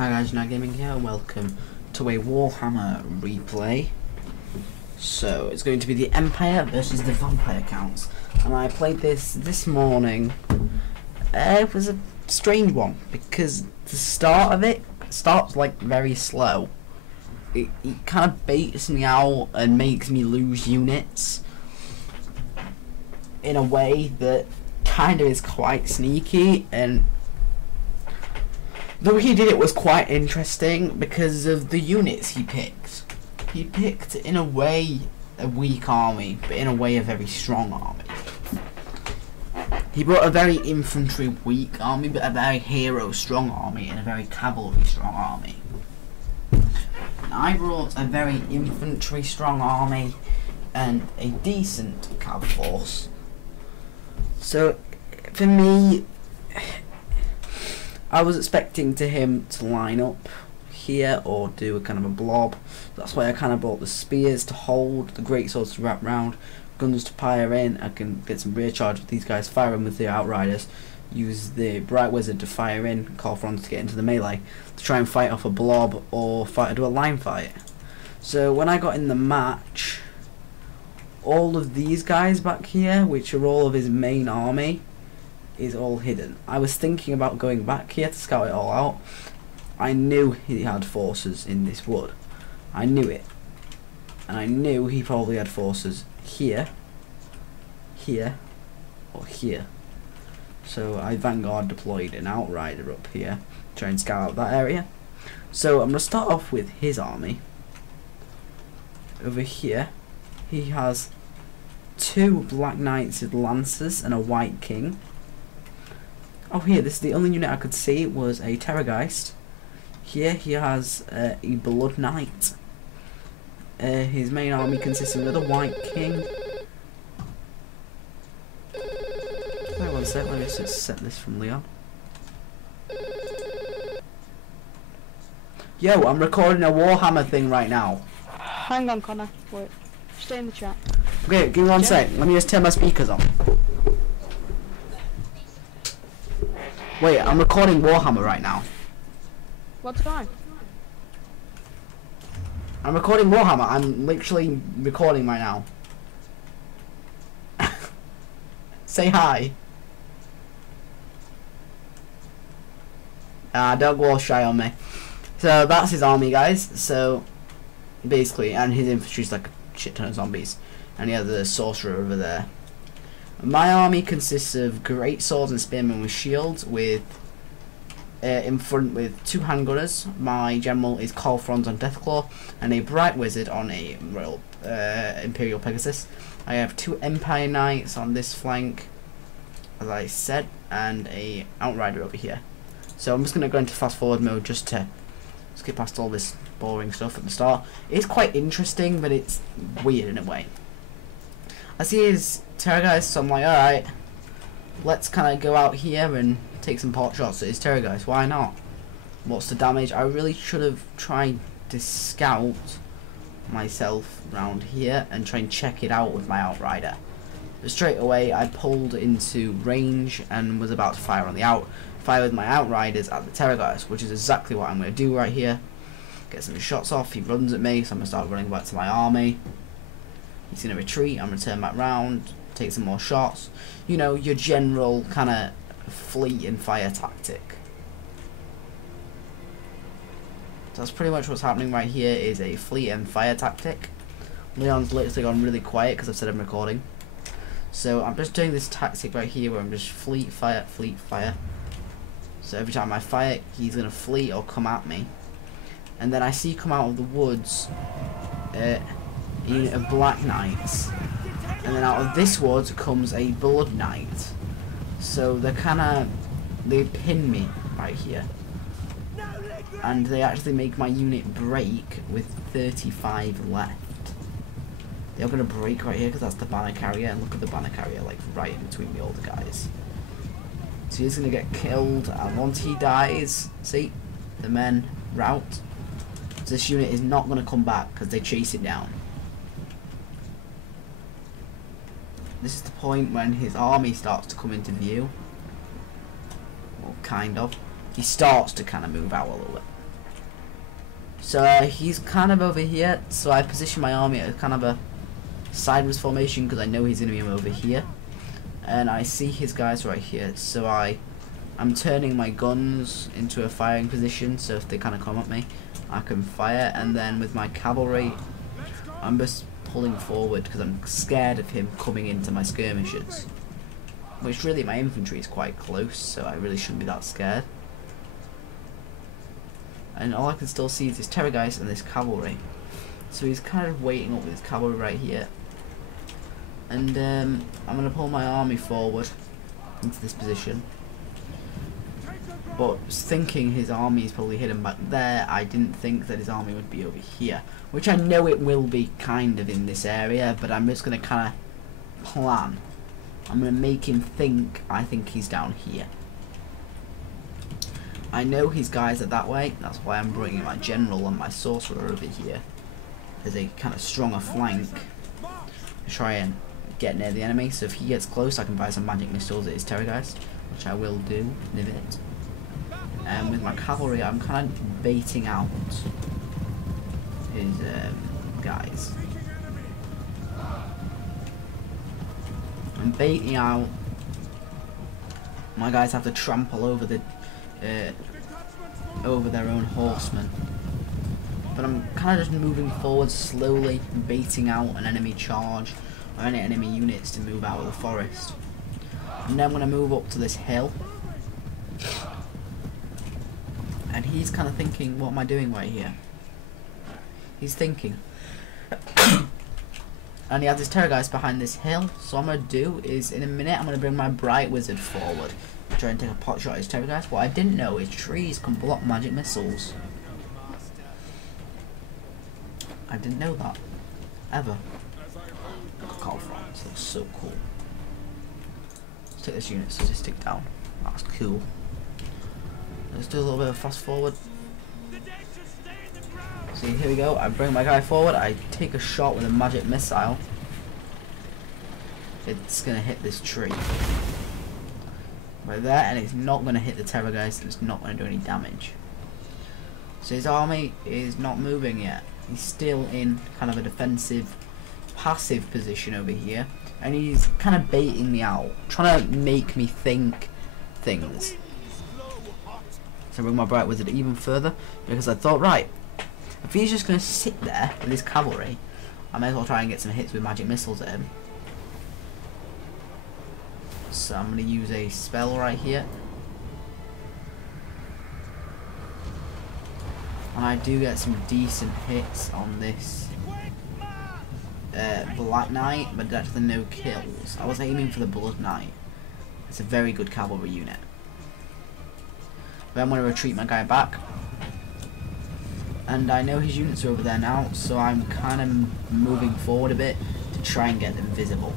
Hi guys, Now Gaming here, welcome to a Warhammer replay. So, it's going to be the Empire versus the Vampire Counts. And I played this morning. It was a strange one, because the start of it starts like very slow. It kind of baits me out and makes me lose units in a way that kind of is quite sneaky, and the way he did it was quite interesting because of the units he picked. He picked, in a way, a weak army, but in a way a very strong army. He brought a very infantry weak army, but a very hero strong army, and a very cavalry strong army. And I brought a very infantry strong army, and a decent cav force. So, for me, I was expecting him to line up here or do a kind of a blob. That's why I kind of brought the spears to hold, the greatswords to wrap round, guns to fire in. I can get some rear charge with these guys firing with the outriders. Use the bright wizard to fire in, call for to get into the melee to try and fight off a blob or do a line fight. So when I got in the match, all of these guys back here, which are all of his main army, is all hidden. I was thinking about going back here to scout it all out. I knew he had forces in this wood. I knew it. And I knew he probably had forces here, here, or here. So I Vanguard deployed an outrider up here to try and scout out that area. So I'm going to start off with his army. Over here, he has 2 Black Knights with Lancers and a White King. Oh, here, this is the only unit I could see was a Terrorgeist. Here he has a Blood Knight. His main army consists of another White King. Wait one sec, let me just set this from Leon. Yo, I'm recording a Warhammer thing right now. Hang on, Connor. Wait. Stay in the chat. Okay, give me one sec. Let me just turn my speakers on. Wait, I'm recording Warhammer right now. What time? I'm recording Warhammer. I'm literally recording right now. Say hi. Don't go all shy on me. So that's his army, guys. So basically, and his infantry's like a shit ton of zombies. And he has the sorcerer over there. My army consists of great swords and spearmen with shields, with in front with 2 handgunners. My general is Karl Franz on Deathclaw, and a bright wizard on a Royal Imperial Pegasus. I have 2 Empire Knights on this flank, as I said, and a outrider over here. So I'm just going to go into fast forward mode just to skip past all this boring stuff at the start. It's quite interesting, but it's weird in a way. I see his Terrorgeist, so I'm like, alright, let's kind of go out here and take some pot shots at his Terrorgeist. Why not? What's the damage? I really should have tried to scout myself around here and try and check it out with my outrider. But straight away, I pulled into range and was about to fire on the fire with my outriders at the Terrorgeist, which is exactly what I'm going to do right here. Get some shots off. He runs at me, so I'm going to start running back to my army. He's going to retreat. I'm going to turn back round, take some more shots. You know, your general kind of fleet and fire tactic. So that's pretty much what's happening right here, is a fleet and fire tactic. Leon's literally gone really quiet because I've said I'm recording. So I'm just doing this tactic right here where I'm just fleet, fire, fleet, fire. So every time I fire, he's going to fleet or come at me. And then I see come out of the woods a unit of Black Knights. And then out of this wood comes a Blood Knight. So they pin me right here. And they actually make my unit break with 35 left. They're going to break right here because that's the banner carrier. And look at the banner carrier, like right in between the older guys. So he's going to get killed. And once he dies, see, the men rout. So this unit is not going to come back because they chase it down. This is the point when his army starts to come into view. Well, kind of. He starts to kind of move out a little bit. So he's kind of over here, so I position my army at kind of a sideways formation because I know he's going to be over here. And I see his guys right here, so I'm turning my guns into a firing position, so if they kind of come at me, I can fire. And then with my cavalry, I'm just pulling forward because I'm scared of him coming into my skirmishers. Which really, my infantry is quite close, so I really shouldn't be that scared. And all I can still see is this Terrorgeist and this cavalry. So he's kind of waiting up with his cavalry right here. And I'm going to pull my army forward into this position. But thinking his army is probably hidden back there, I didn't think that his army would be over here. Which I know it will be kind of in this area, but I'm just going to kind of plan. I'm going to make him think I think he's down here. I know his guys are that way, that's why I'm bringing my general and my sorcerer over here as a kind of stronger flank to try and get near the enemy. So if he gets close, I can buy some magic missiles at his Terrorgeist, which I will do in a bit. And with my cavalry, I'm kind of baiting out his guys. I'm baiting out. My guys have to trample over the over their own horsemen. But I'm kind of just moving forward slowly, baiting out an enemy charge or any enemy units to move out of the forest. And then I'm going to move up to this hill. And he's kind of thinking, what am I doing right here? He's thinking. And he has his Terrorgeist behind this hill. So what I'm going to do is, in a minute, I'm going to bring my Bright Wizard forward. Try and take a pot shot at his Terrorgeist. What I didn't know is trees can block magic missiles. I didn't know that. Ever. Carl Franz, that's so cool. Let's take this unit statistic down. That's cool. Let's do a little bit of fast forward. See, here we go. I bring my guy forward. I take a shot with a magic missile. It's gonna hit this tree right there, and it's not gonna hit the Terrorgeist, and it's not gonna do any damage. So his army is not moving yet. He's still in kind of a defensive, passive position over here, and he's kind of baiting me out, trying to make me think things. So I bring my Bright Wizard even further because I thought, right, if he's just going to sit there with his cavalry, I may as well try and get some hits with magic missiles at him. So I'm going to use a spell right here. And I do get some decent hits on this Black Knight, but that's the no kills. I was aiming for the Blood Knight. It's a very good cavalry unit. But I'm going to retreat my guy back. And I know his units are over there now, so I'm kind of moving forward a bit to try and get them visible.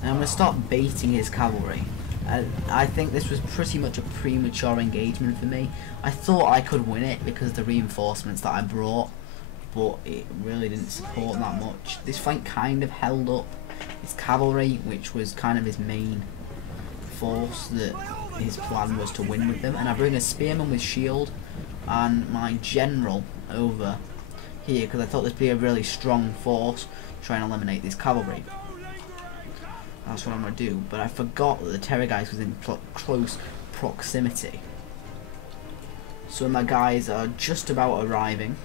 And I'm going to start baiting his cavalry. I think this was pretty much a premature engagement for me. I thought I could win it because of the reinforcements that I brought, but it really didn't support that much. This flank kind of held up his cavalry, which was kind of his main force, that his plan was to win with them. And I bring a spearman with shield and my general over here because I thought this would be a really strong force to try and eliminate this cavalry. That's what I'm going to do, but I forgot that the Terrorgeist was in close proximity. So my guys are just about arriving.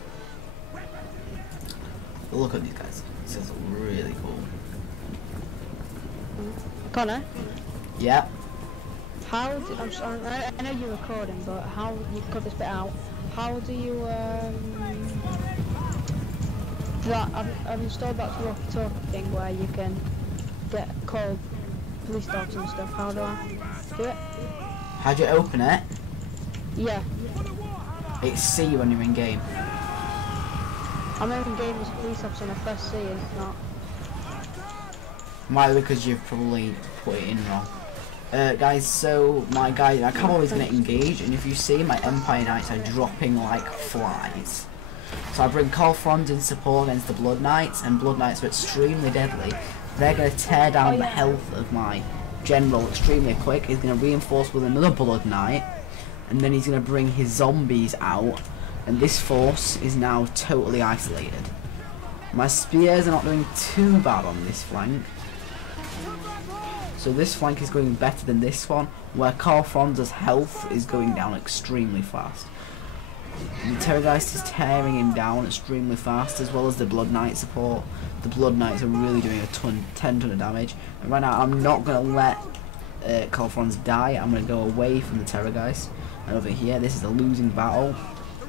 Look at these guys. This is really cool. Connor? Yeah. How do, I'm sorry, I know you're recording, but how you cut this bit out? How do you I've installed that walkie-talkie thing where you can call police dogs and stuff. How do I do it? How do you open it? Yeah. It's C when you're in game. I'm in game as a police officer and I press C and it's not. Might be because you've probably put it in wrong. Guys, so my cavalry's gonna engage, and if you see, my Empire Knights are dropping like flies. So I bring Karl Franz in support against the Blood Knights, and Blood Knights are extremely deadly. They're gonna tear down the health of my general extremely quick. He's gonna reinforce with another Blood Knight, and then he's going to bring his zombies out, and this force is now totally isolated. My spears are not doing too bad on this flank, so this flank is going better than this one, where Karl Franz's health is going down extremely fast. The Terrorgeist is tearing him down extremely fast, as well as the Blood Knight support. The Blood Knights are really doing a 10 ton of damage. And right now, I'm not going to let Karl Franz die. I'm going to go away from the Terrorgeist. And over here, this is a losing battle.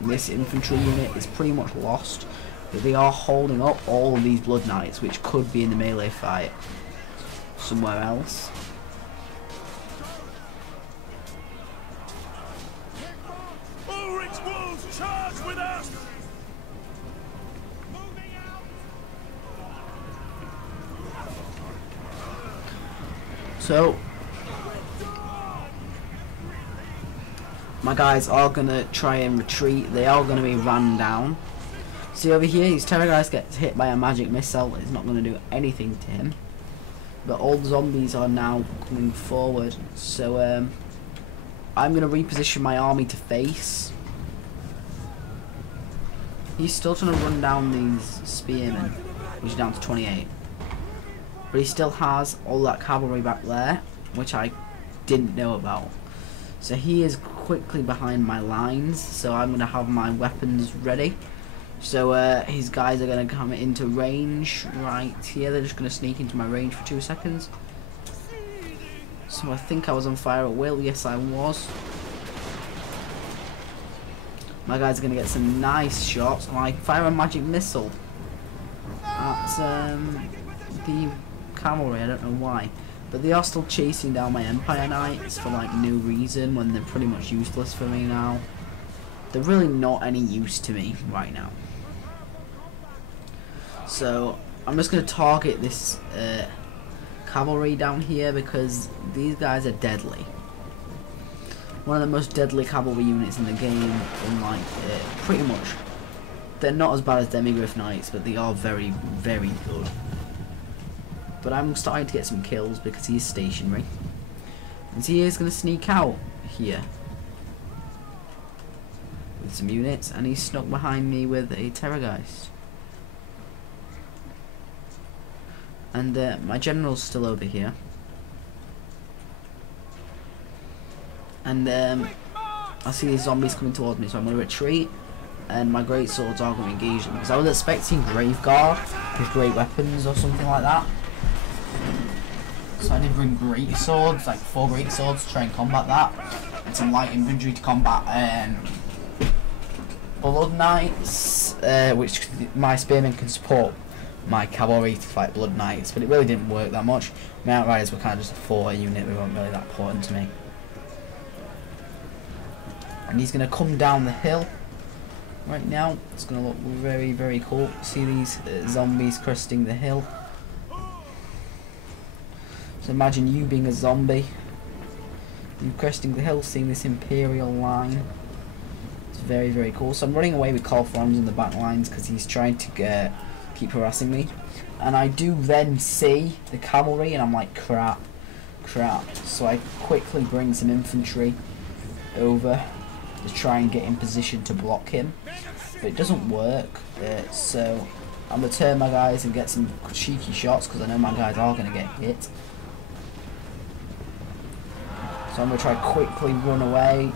This infantry unit is pretty much lost. But they are holding up all of these Blood Knights, which could be in the melee fight somewhere else. So my guys are gonna try and retreat. They are gonna be ran down. See over here, his Terrorgeist gets hit by a magic missile. It's not gonna do anything to him. But all the zombies are now coming forward. So I'm gonna reposition my army to face. He's still trying to run down these spearmen, which is down to 28. But he still has all that cavalry back there, which I didn't know about. So he is quickly behind my lines, so I'm going to have my weapons ready. So his guys are going to come into range right here. They're just going to sneak into my range for 2 seconds. So I think I was on fire at will. Yes, I was. My guys are going to get some nice shots. And I fire a magic missile at the cavalry. I don't know why, but they are still chasing down my Empire Knights for like no reason, when they're pretty much useless for me now. They're really not any use to me right now. So I'm just going to target this cavalry down here, because these guys are deadly. One of the most deadly cavalry units in the game, and like pretty much they're not as bad as Demigryph Knights, but they are very, very good. But I'm starting to get some kills because he is stationary. And he is going to sneak out here with some units, and he's snuck behind me with a Terrorgeist. And my general's still over here. And I see these zombies coming towards me, so I'm going to retreat. And my great swords are going to engage them, because I was expecting Graveguard with great weapons or something like that. So I did bring great swords, like 4 great swords to try and combat that, and some light infantry to combat Blood Knights, which my spearmen can support my cavalry to fight Blood Knights, but it really didn't work that much. My Outriders were kind of just a 4 unit, they weren't really that important to me. And he's going to come down the hill right now. It's going to look very, very cool. See these zombies cresting the hill. So imagine you being a zombie, you cresting the hill, seeing this Imperial line. It's very, very cool. So I'm running away with Karl Franz in the back lines because he's trying to keep harassing me. And I do then see the cavalry, and I'm like, crap. So I quickly bring some infantry over to try and get in position to block him. But it doesn't work. So I'm going to turn my guys and get some cheeky shots, because I know my guys are going to get hit. So I'm going to try quickly run away,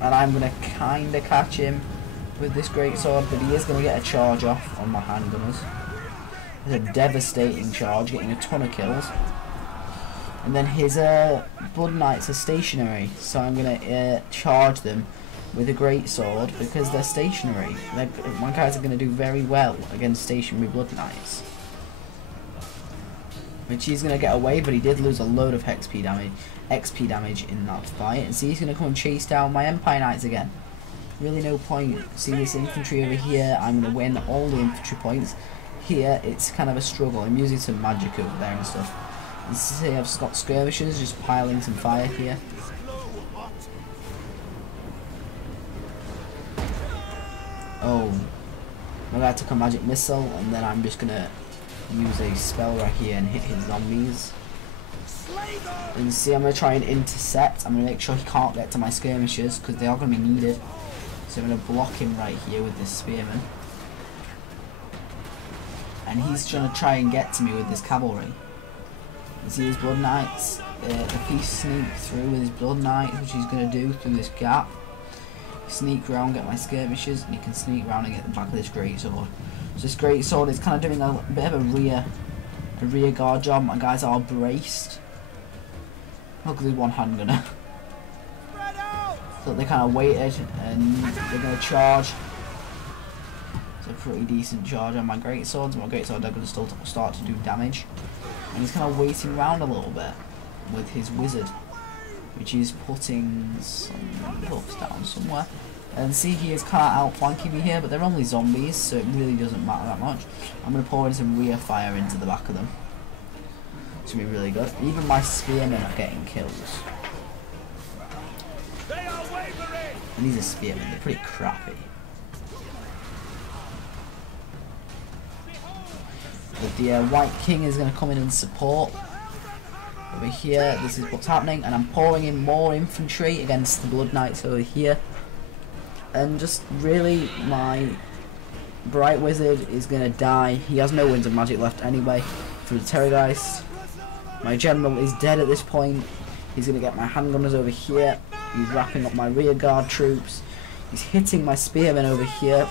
and I'm going to kind of catch him with this great sword, but he is going to get a charge off on my handgunners. It's a devastating charge, getting a ton of kills. And then his Blood Knights are stationary, so I'm going to charge them with a great sword because they're stationary. My guys are going to do very well against stationary Blood Knights. Which he's going to get away, but he did lose a load of XP damage in that fight. And see, he's going to come and chase down my Empire Knights again. Really no point. See this infantry over here, I'm going to win all the infantry points. Here, it's kind of a struggle. I'm using some magic over there and stuff. You see, I've got skirmishers just piling some fire here. Oh, my guy took a magic missile, and then I'm just going to use a spell right here and hit his zombies. And see, I'm going to try and intercept. I'm going to make sure he can't get to my skirmishers because they are going to be needed. So I'm going to block him right here with this spearman. And he's trying to try and get to me with this cavalry. You see his blood knights. If he sneaks through with his blood knights, which he's going to do through this gap, sneak around, get my skirmishers, and he can sneak around and get the back of this great sword. So this great sword is kind of doing a bit of a rear guard job. My guys are braced. Look at this one hand gunner. So they kind of waited and they're going to charge. It's a pretty decent charge on my great swords. My great sword are going to still start to do damage. And he's kind of waiting around a little bit with his wizard, which is putting some buffs down somewhere. And see, he is kind of outflanking me here, but they're only zombies, so it really doesn't matter that much. I'm going to pour in some rear fire into the back of them. It's going to be really good. Even my spearmen are getting kills. And these are spearmen, they're pretty crappy. But the White King is going to come in and support. Over here, this is what's happening, and I'm pouring in more infantry against the Blood Knights over here. And just really, my Bright Wizard is going to die. He has no winds of magic left anyway through the Terrorgeist. My general is dead at this point. He's going to get my handgunners over here. He's wrapping up my rear guard troops. He's hitting my spearmen over here.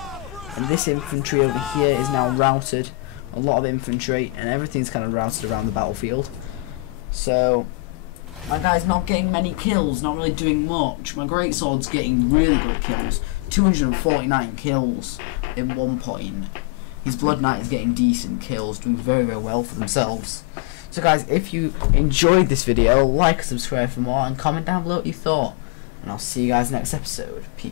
And this infantry over here is now routed. A lot of infantry, and everything's kind of routed around the battlefield. So my guy's not getting many kills, not really doing much. My greatsword's getting really good kills. 249 kills in one point. His Blood Knight is getting decent kills, doing very, very well for themselves. So guys, if you enjoyed this video, like, subscribe for more, and comment down below what you thought. And I'll see you guys next episode. Peace.